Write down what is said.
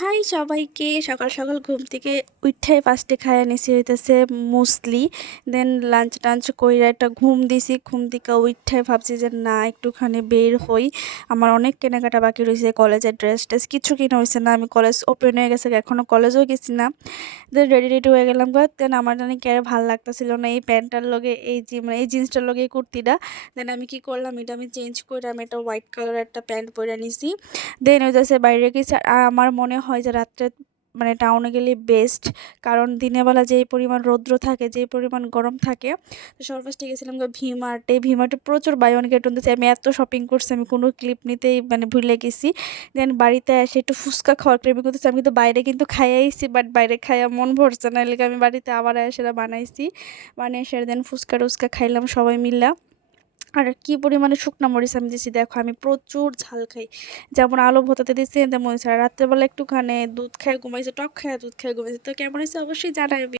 High সবাইকে, সকাল সকাল ঘুম থেকে উঠাই ফার্স্টে খাইয়া নিছি হইতেছে মুসলি। দেন লাঞ্চ টাঞ্চ কইরা একটা ঘুম দিছি। ঘুম থেকে উঠাই ভাবছি যে না একটুখানি বের হই, আমার অনেক কেনাকাটা বাকি রয়েছে। কলেজের ড্রেস টেস কিছু কিনা হয়েছে না, আমি কলেজ ওপেন হয়ে গেছে, এখনও কলেজেও গেছি না। দেন রেডি রেডি হয়ে গেলাম গা। দেন আমার জানি কে ভাল লাগতেছিল না এই প্যান্টটার লগে, মানে এই জিন্সটার লগে এই কুর্তিটা। দেন আমি কি করলাম, এটা আমি চেঞ্জ করে আমি একটা হোয়াইট কালারের একটা প্যান্ট পরে নিছি। দেন হইতেছে বাইরে গেছি। আর আমার মনে হয় যে রাত্রে মানে টাউনে গেলে বেস্ট, কারণ দিনের বেলা যেই পরিমাণ রৌদ্র থাকে, যেই পরিমাণ গরম থাকে। তো সর্বফার্স্টে গেছিলাম ভিমার্টে। ভিমার্টে প্রচুর বাই ওয়ান গেট ওয়ান দিচ্ছে। আমি এত শপিং করছি, আমি কোনো ক্লিপ নিতেই মানে ভুলে গেছি। দেন বাড়িতে এসে একটু ফুচকা খাওয়ার ক্রেভিং করতেছি। আমি কিন্তু বাইরে কিন্তু খাইয়াইছি, বাট বাইরে খাইয়া মন ভরছে না, এলাকা আমি বাড়িতে আবার এসে বানাইছি। বানিয়ে সেটা দেন ফুচকা টুচকা খাইলাম সবাই মিলা। আর কি পরিমাণে শুকনা মরিচ আমি দিছি দেখো, আমি প্রচুর ঝাল খাই। যেমন আলু ভর্তাতে দিচ্ছি তেমন। রাত্রেবেলা একটুখানি দুধ খাই ঘুমাইছে, টক খায় দুধ খাই ঘুমাইছে। তো কেমন হয়েছে অবশ্যই জানাই।